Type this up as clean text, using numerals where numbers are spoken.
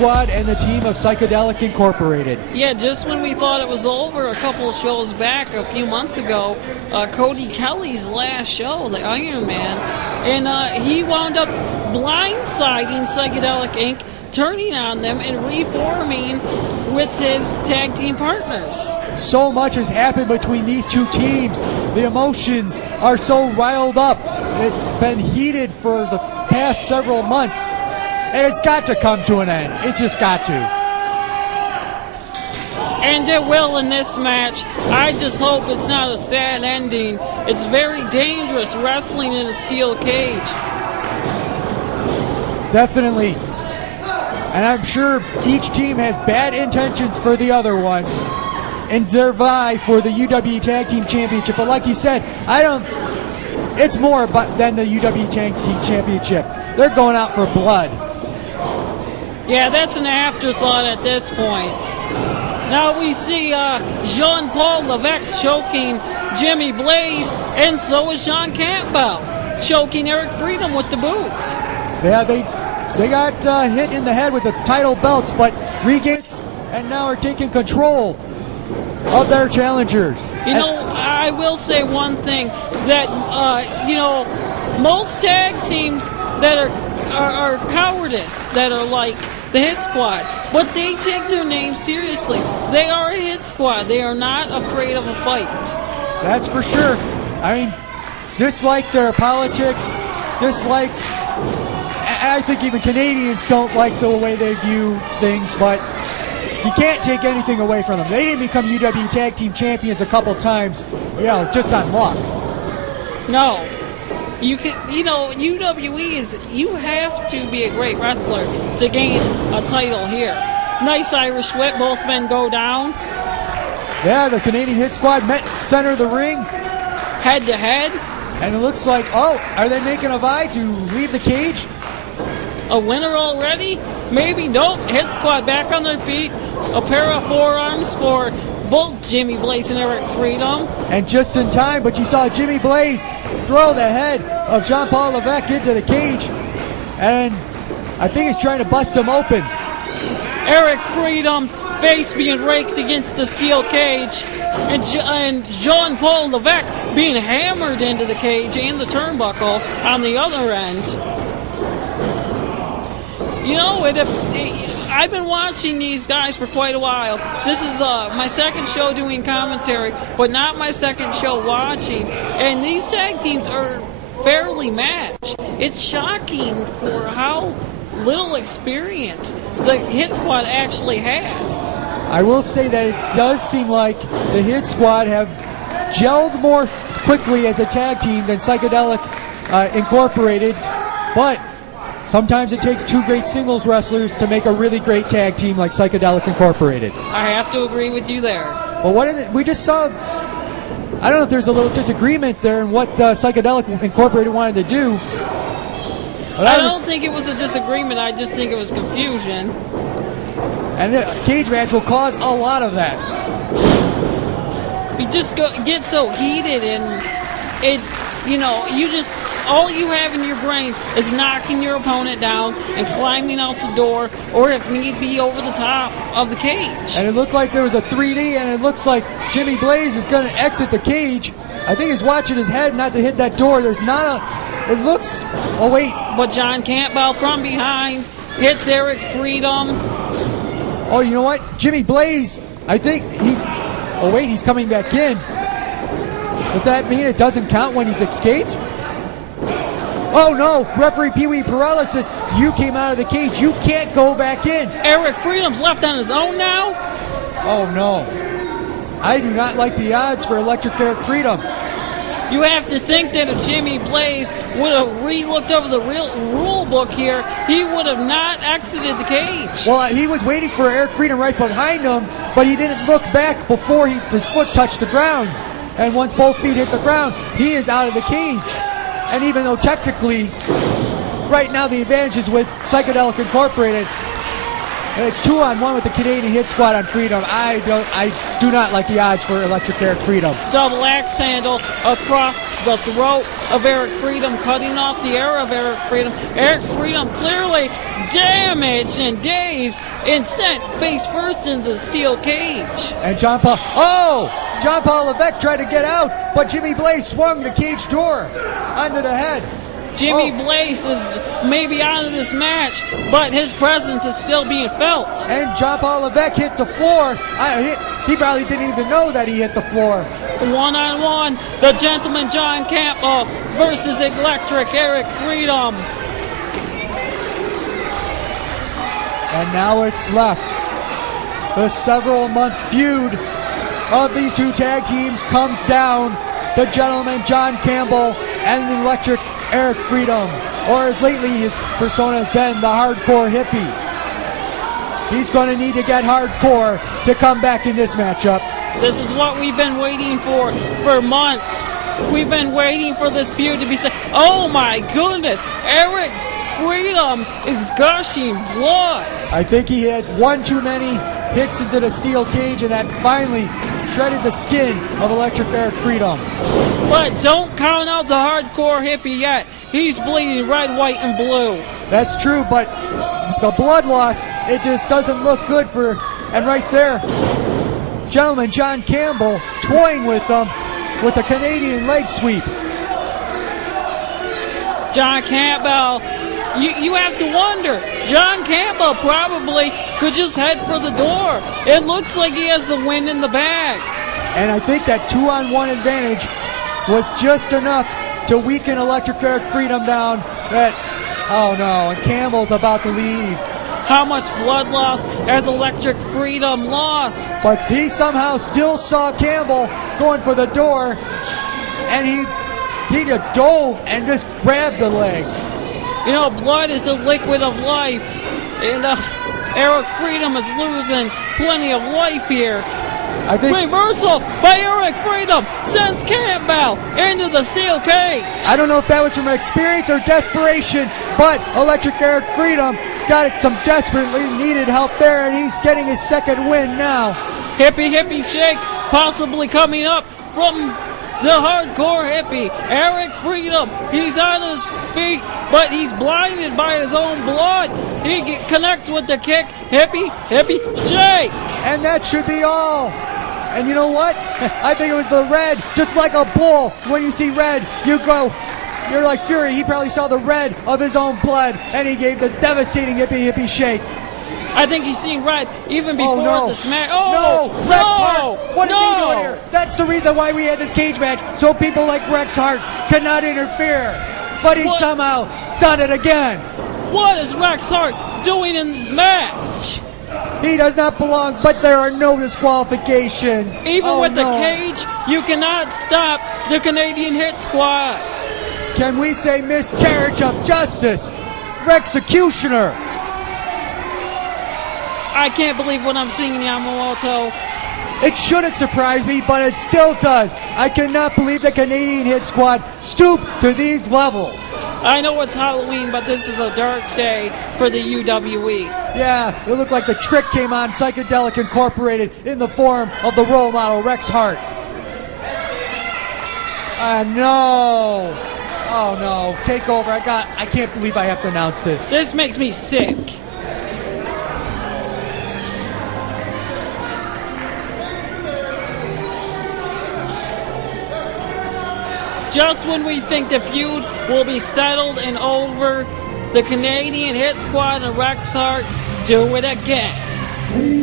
Squad and the team of Psychodelic Incorporated. Yeah, just when we thought it was over a couple of shows back, a few months ago, Cody Kelly's last show, the Iron Man, and he wound up blindsiding Psychedelic Inc., turning on them and reforming with his tag team partners. So much has happened between these two teams. The emotions are so riled up. It's been heated for the past several months, and it's got to come to an end. It's just got to. And it will in this match. I just hope it's not a sad ending. It's very dangerous wrestling in a steel cage. Definitely. And I'm sure each team has bad intentions for the other one in their vie for the UW Tag Team Championship. But like you said, it's more than the UW Tag Team Championship. They're going out for blood. Yeah, that's an afterthought at this point. Now we see Jean-Paul Lavek choking Jimmy Blaze, and so is Sean Campbell choking Eric Freedom with the boot. Yeah, they got hit in the head with the title belts, but regains and now are taking control of their challengers. I will say one thing, that, most tag teams that are cowardice, that are like the Hit Squad, but they take their name seriously. They are a Hit Squad. They are not afraid of a fight. That's for sure. I mean, dislike their politics, dislike... I think even Canadians don't like the way they view things, but you can't take anything away from them. They didn't become UW Tag Team Champions a couple times, just on luck. No. UWE is, you have to be a great wrestler to gain a title here. Nice Irish whip, both men go down. Yeah, the Canadian Hit Squad met center of the ring. Head to head. And it looks like, are they making a vie to leave the cage? A winner already? Maybe. Nope. Hit Squad back on their feet. A pair of forearms for both Jimmy Blaze and Eric Freedom. And just in time, but you saw Jimmy Blaze throw the head of Jean-Paul Lavek into the cage. And I think he's trying to bust him open. Eric Freedom's face being raked against the steel cage. And Jean-Paul Lavek being hammered into the cage and the turnbuckle on the other end. I've been watching these guys for quite a while. This is my second show doing commentary, but not my second show watching. And these tag teams are fairly matched. It's shocking for how little experience the Hit Squad actually has. I will say that it does seem like the Hit Squad have gelled more quickly as a tag team than Psychedelic Incorporated, but sometimes it takes two great singles wrestlers to make a really great tag team like Psychedelic Incorporated. I have to agree with you there. Well, we just saw, I don't know if there's a little disagreement there in what Psychedelic Incorporated wanted to do. I don't think it was a disagreement. I just think it was confusion. And the cage match will cause a lot of that. You just get so heated, and all you have in your brain is knocking your opponent down and climbing out the door, or if need be, over the top of the cage. And it looked like there was a 3D, and it looks like Jimmy Blaze is going to exit the cage. I think he's watching his head not to hit that door. There's not a... It looks... Oh, wait. But John Campbell from behind hits Eric Freedom. Oh, you know what? Jimmy Blaze, I think he's... Oh, wait, he's coming back in. Does that mean it doesn't count when he's escaped? Oh, no. Referee Pee Wee Perella says, you came out of the cage. You can't go back in. Eric Freedom's left on his own now? Oh, no. I do not like the odds for Electric Eric Freedom. You have to think that if Jimmy Blaze would have re-looked over the rule book here, he would have not exited the cage. Well, he was waiting for Eric Freedom right behind him, but he didn't look back before his foot touched the ground. And once both feet hit the ground, he is out of the cage. And even though technically, right now the advantage is with Psychedelic Incorporated, 2-on-1 with the Canadian Hit Squad on Freedom. I do not like the odds for Electric Eric Freedom. Double axe handle across the throat of Eric Freedom, cutting off the air of Eric Freedom. Eric Freedom clearly damaged and dazed, instead face first into the steel cage. And John Paul Lavek tried to get out, but Jimmy Blaze swung the cage door onto the head. Jimmy Blaze is maybe out of this match, but his presence is still being felt. And John Paul Lavek hit the floor. He probably didn't even know that he hit the floor. 1-on-1, the gentleman John Campbell versus Electric Eric Freedom. And now it's left. The several-month feud of these two tag teams comes down. The gentleman John Campbell and the Electric Eric Freedom, or as lately his persona has been, the Hardcore Hippie. He's going to need to get hardcore to come back in this matchup. This is what we've been waiting for months. We've been waiting for this feud to be said. Oh my goodness, Eric Freedom is gushing blood. I think he had one too many hits into the steel cage, and that finally shredded the skin of Electric Eric Freedom. But don't count out the Hardcore Hippie yet. He's bleeding red, white, and blue. That's true, but the blood loss, it just doesn't look good for, and right there, gentleman John Campbell toying with them with a Canadian leg sweep. John Campbell, you have to wonder, John Campbell probably could just head for the door. It looks like he has the wind in the bag. And I think that 2-on-1 advantage was just enough to weaken Electric Eric Freedom down. Oh no, and Campbell's about to leave. How much blood loss has Electric Freedom lost? But he somehow still saw Campbell going for the door, and he just dove and just grabbed the leg. You know, blood is a liquid of life, and Eric Freedom is losing plenty of life here. I think reversal by Eric Freedom sends Campbell into the steel cage. I don't know if that was from experience or desperation, but Electric Eric Freedom got some desperately needed help there, and he's getting his second win now. Hippie shake possibly coming up from the Hardcore Hippie. Eric Freedom, he's on his feet, but he's blinded by his own blood. He connects with the kick. Hippie shake. And that should be all. And you know what? I think it was the red, just like a bull. When you see red, you're like Fury. He probably saw the red of his own blood, and he gave the devastating hippie shake. I think he's seen red even before this match. No, Rex Hart. What is he doing here? That's the reason why we had this cage match, so people like Rex Hart could not interfere. But he's somehow done it again. What is Rex Hart doing in this match? He does not belong, but there are no disqualifications. Even with the cage, you cannot stop the Canadian Hit Squad. Can we say miscarriage of justice? Rexecutioner. I can't believe what I'm seeing, Yamamoto. It shouldn't surprise me, but it still does. I cannot believe the Canadian Hit Squad stooped to these levels. I know it's Halloween, but this is a dark day for the UWE. Yeah, it looked like the trick came on Psychodelic Incorporated in the form of the role model Rex Hart. No. Oh no, take over. I can't believe I have to announce this. This makes me sick. Just when we think the feud will be settled and over, the Canadian Hit Squad and Rex Hart do it again.